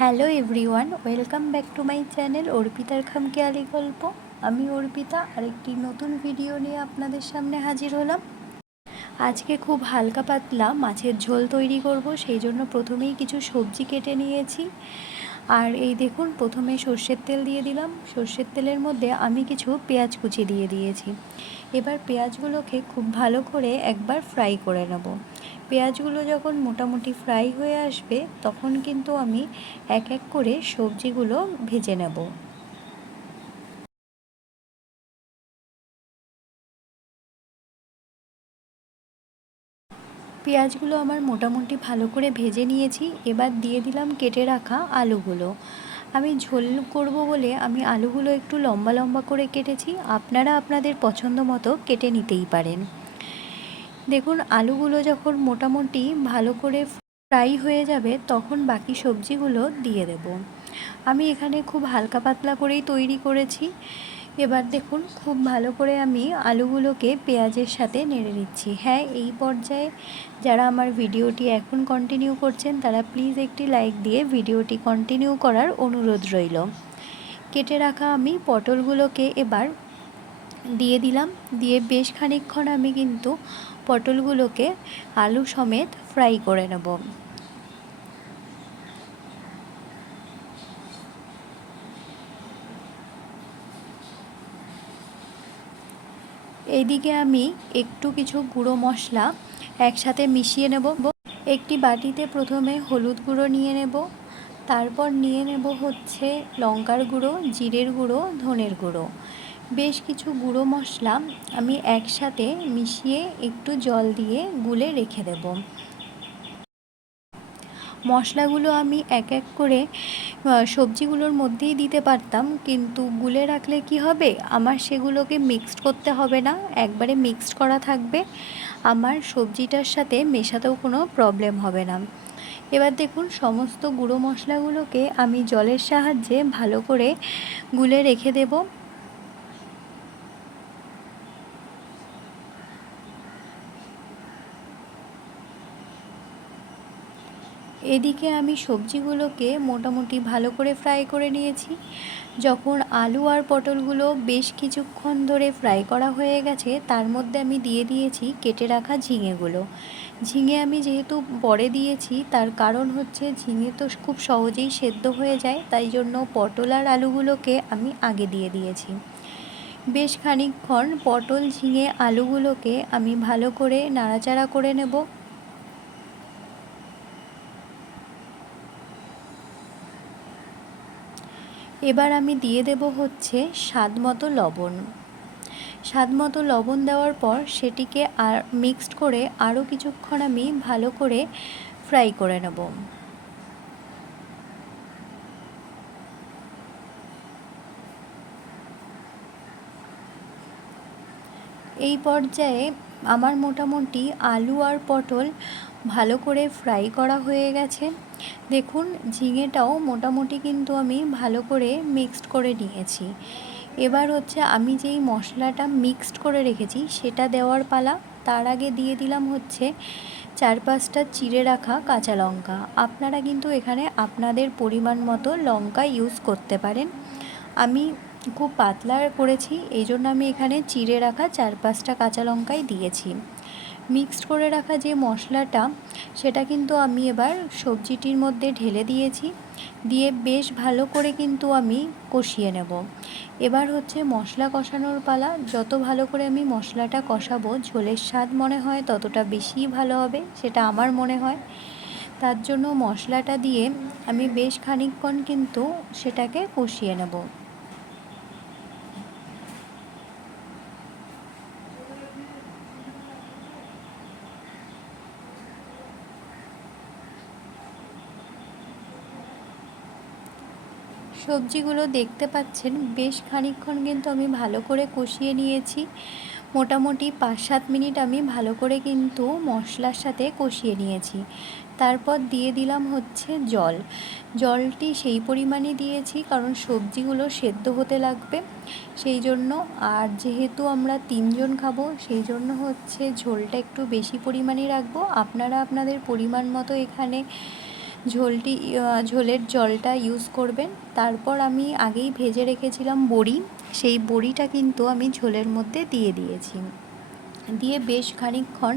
Hello everyone, welcome back to my channel অর্পিতার খামকেয়ালি গল্প। আমি অর্পিতা, আরেকটি নতুন ভিডিও নিয়ে আপনাদের সামনে হাজির হলাম। আজকে খুব হালকা পাতলা মাছের ঝোল তৈরি করব, সেই জন্য প্রথমেই কিছু সবজি কেটে নিয়েছি। আর এই দেখুন, প্রথমে সর্ষের তেল দিয়ে দিলাম। সর্ষের তেলের মধ্যে আমি কিছু পেঁয়াজ কুচি দিয়ে দিয়েছি। এবার পেঁয়াজগুলোকে খুব ভালো করে একবার ফ্রাই করে নেব। পেঁয়াজগুলো যখন মোটামুটি ফ্রাই হয়ে আসবে, তখন কিন্তু আমি এক এক করে সবজিগুলো ভেজে নেব। পেঁয়াজগুলো আমার মোটামুটি ভালো করে ভেজে নিয়েছি। এবার দিয়ে দিলাম কেটে রাখা আলুগুলো। আমি ঝোল করব বলে আমি আলুগুলো একটু লম্বা লম্বা করে কেটেছি। আপনারা আপনাদের পছন্দ মতো কেটে নিতেই পারেন। দেখুন, আলুগুলো যখন মোটামুটি ভালো করে ফ্রাই হয়ে যাবে, তখন বাকি সবজিগুলো দিয়ে দেব। আমি এখানে খুব হালকা পাতলা করেই তৈরি করেছি। এবার দেখুন, খুব ভালো করে আমি আলুগুলোকে পেঁয়াজের সাথে নেড়ে নিচ্ছি। হ্যাঁ এই পর্যায়ে যারা আমার ভিডিওটি এখন কন্টিনিউ করছেন, তারা প্লিজ একটি লাইক দিয়ে ভিডিওটি কন্টিনিউ করার অনুরোধ রইল। কেটে রাখা আমি পটলগুলোকে এবার দিয়ে দিলাম। দিয়ে বেশ খানিকক্ষণ আমি কিন্তু পটলগুলোকে আলু সমেত ফ্রাই করে নেব। এইদিকে আমি একটু কিছু গুঁড়ো মশলা একসাথে মিশিয়ে নেব। একটি বাটিতে প্রথমে হলুদ গুঁড়ো নিয়ে নেব। তারপর নিয়ে নেব হচ্ছে লঙ্কার গুঁড়ো, জিরের গুঁড়ো, ধনের গুঁড়ো। বেশ কিছু গুঁড়ো মশলা আমি একসাথে মিশিয়ে একটু জল দিয়ে গুলে রেখে দেব। মশলাগুলো আমি এক এক করে সবজিগুলোর মধ্যেই দিতে পারতাম, কিন্তু গুলে রাখলে কি হবে? আমার সেগুলোকে মিক্সড করতে হবে না, একবারে মিক্সড করা থাকবে। আমার সবজিটার সাথে মেশাতেও কোনো প্রবলেম হবে না। এবার দেখুন, সমস্ত গুঁড়ো মশলাগুলোকে আমি জলের সাহায্যে ভালো করে গুলে রেখে দেবো। এদিকে আমি সবজিগুলোকে মোটামুটি ভালো করে ফ্রাই করে নিয়েছি। যখন আলু আর পটলগুলো বেশ কিছুক্ষণ ধরে ফ্রাই করা হয়ে গেছে, তার মধ্যে আমি দিয়ে দিয়েছি কেটে রাখা ঝিঙেগুলো। ঝিঙে আমি যেহেতু পরে দিয়েছি, তার কারণ হচ্ছে ঝিঙে তো খুব সহজেই সেদ্ধ হয়ে যায়, তাই জন্য পটল আর আলুগুলোকে আমি আগে দিয়ে দিয়েছি। বেশ খানিকক্ষণ পটল, ঝিঙে, আলুগুলোকে আমি ভালো করে নাড়াচাড়া করে নেব। এবার আমি দিয়ে দেব হচ্ছে স্বাদ মতো লবণ। স্বাদ মতো লবণ দেওয়ার পর সেটিকে আর মিক্সড করে আরও কিছুক্ষণ আমি ভালো করে ফ্রাই করে নেব। এই পর্যায়ে আমার মোটামুটি আলু আর পটল ভালো করে ফ্রাই করা হয়ে গেছে। দেখুন, ঝিঙেটাও মোটামুটি কিন্তু আমি ভালো করে মিক্সড করে নিয়েছি। এবার হচ্ছে আমি যেই মশলাটা মিক্সড করে রেখেছি, সেটা দেওয়ার পালা। তার আগে দিয়ে দিলাম হচ্ছে চার পাঁচটা চিড়ে রাখা কাঁচা লঙ্কা। আপনারা কিন্তু এখানে আপনাদের পরিমাণ মতো লঙ্কা ইউজ করতে পারেন। আমি খুব পাতলা করেছি এই জন্য আমি এখানে চিড়ে রাখা চার পাঁচটা কাঁচা লঙ্কাই দিয়েছি। মিক্সড করে রাখা যে মশলাটা, সেটা কিন্তু আমি এবার সবজিটির মধ্যে ঢেলে দিয়েছি, দিয়ে বেশ ভালো করে কিন্তু আমি কষিয়ে নেব। এবার হচ্ছে মশলা কষানোর পালা, যত ভালো করে আমি মশলাটা কষাবো, ঝোলের স্বাদ মনে হয় ততটা বেশিই ভালো হবে, সেটা আমার মনে হয়। তার জন্য মশলাটা দিয়ে আমি বেশ খানিকক্ষণ কিন্তু সেটাকে কষিয়ে নেব। সবজিগুলো দেখতে পাচ্ছেন, বেশ খানিকক্ষণ কিন্তু আমি ভালো করে কষিয়ে নিয়েছি। মোটামুটি পাঁচ সাত মিনিট আমি ভালো করে কিন্তু মশলার সাথে কষিয়ে নিয়েছি। তারপর দিয়ে দিলাম হচ্ছে জল। জলটি সেই পরিমাণে দিয়েছি কারণ সবজিগুলো সেদ্ধ হতে লাগবে। সেই জন্য আর যেহেতু আমরা তিনজন খাব, সেই জন্য হচ্ছে ঝোলটা একটু বেশি পরিমাণে রাখব। আপনারা আপনাদের পরিমাণ মতো এখানে ঝোলটি ঝোলের জলটা ইউজ করবেন। তারপর আমি আগেই ভেজে রেখেছিলাম বড়ি। সেই বড়িটা কিন্তু আমি ঝোলের মধ্যে দিয়ে দিয়েছি। দিয়ে বেশ খানিকক্ষণ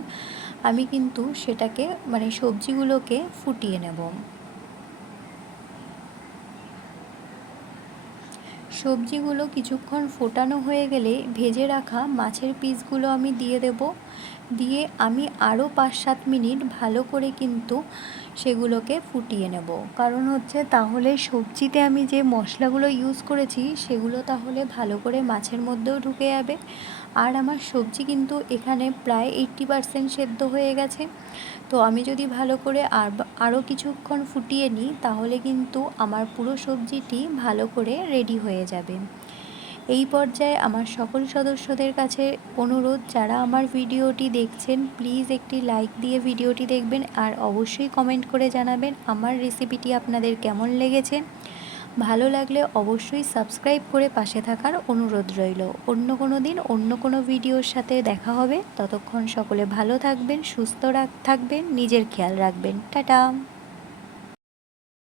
আমি কিন্তু সেটাকে মানে সবজিগুলোকে ফুটিয়ে নেব। সবজিগুলো কিছুক্ষণ ফোটানো হয়ে গেলে ভেজে রাখা মাছের পিসগুলো আমি দিয়ে দেব। দিয়ে আমি আরও পাঁচ সাত মিনিট ভালো করে কিন্তু সেগুলোকে ফুটিয়ে নেব। কারণ হচ্ছে তাহলে সবজিতে আমি যে মশলাগুলো ইউজ করেছি, সেগুলো তাহলে ভালো করে মাছের মধ্যেও ঢুকে যাবে। আর আমার সবজি কিন্তু এখানে প্রায় এইট্টি পারসেন্ট সেদ্ধ হয়ে গেছে। তো আমি যদি ভালো করে আর আরও কিছুক্ষণ ফুটিয়ে নিই, তাহলে কিন্তু আমার পুরো সবজিটি ভালো করে রেডি হয়ে যাবে। এই পর্যায়ে আমার সকল সদস্যদের কাছে অনুরোধ, যারা আমার ভিডিওটি দেখছেন প্লিজ একটি লাইক দিয়ে ভিডিওটি দেখবেন আর অবশ্যই কমেন্ট করে জানাবেন আমার রেসিপিটি আপনাদের কেমন লেগেছে। ভালো লাগলে অবশ্যই সাবস্ক্রাইব করে পাশে থাকার অনুরোধ রইল। অন্য কোনো দিন অন্য কোনো ভিডিওর সাথে দেখা হবে। ততক্ষণ সকলে ভালো থাকবেন, সুস্থ রাখ, থাকবেন, নিজের খেয়াল রাখবেন। টাটা!